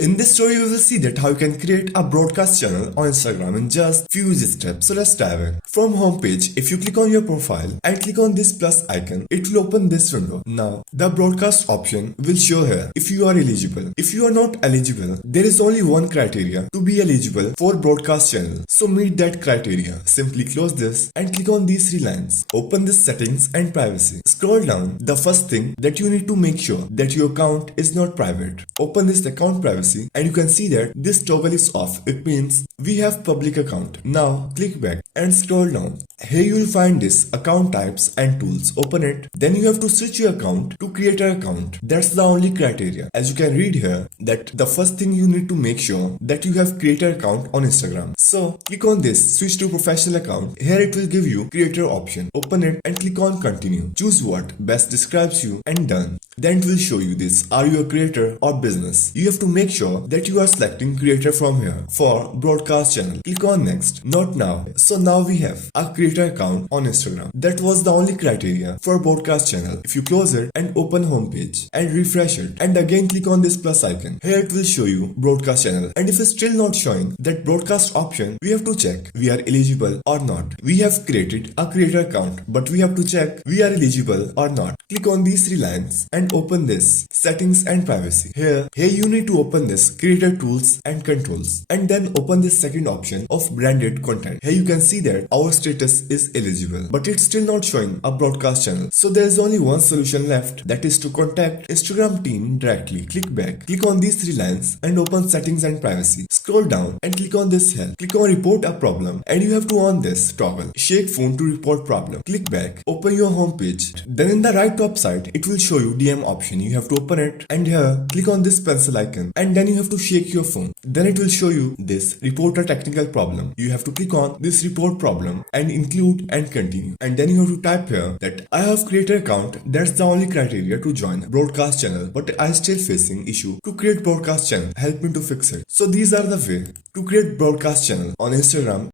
In this tutorial, you will see that how you can create a broadcast channel on Instagram in just few easy steps. So let's dive in. From homepage, if you click on your profile and click on this plus icon, it will open this window. Now, the broadcast option will show here if you are eligible. If you are not eligible, there is only one criteria to be eligible for broadcast channel. So meet that criteria. Simply close this and click on these three lines. Open this settings and privacy. Scroll down. The first thing that you need to make sure that your account is not private. Open this account privacy and you can see that this toggle is off. It means we have public account. Now click back and scroll down. Here you will find this account types and tools. Open it. Then you have to switch your account to creator account. That's the only criteria. As you can read here that the first thing you need to make sure that you have creator account on Instagram. So click on this switch to professional account. Here it will give you creator option. Open it and click on continue. Choose what best describes you and done. Then it will show you this. Are you a creator or business? You have to make sure that you are selecting creator from here. For broadcast channel, click on next. Not now. So now we have a creator account on Instagram. That was the only criteria for broadcast channel. If you close it and open homepage and refresh it and again click on this plus icon, here it will show you broadcast channel. And if it's still not showing that broadcast option, we have to check we are eligible or not. We have created a creator account, but we have to check we are eligible or not. Click on these three lines and open this settings and privacy. Here you need to open this creator tools and controls and then open this second option of branded content. Here you can see that our status is eligible, but it's still not showing a broadcast channel. So there is only one solution left, that is to contact Instagram team directly. Click back, click on these three lines and open settings and privacy. Scroll down and click on this help. Click on report a problem and you have to on this toggle. Shake phone to report problem. Click back, open your home page. Then in the right top side, it will show you DM option. You have to open it and here click on this pencil icon and then you have to shake your phone. Then it will show you this report a technical problem. You have to click on this report problem and include and continue. And then you have to type here that I have creator account. That's the only criteria to join broadcast channel, but I still facing issue to create broadcast channel. Help me to fix it. So these are the way to create broadcast channel on Instagram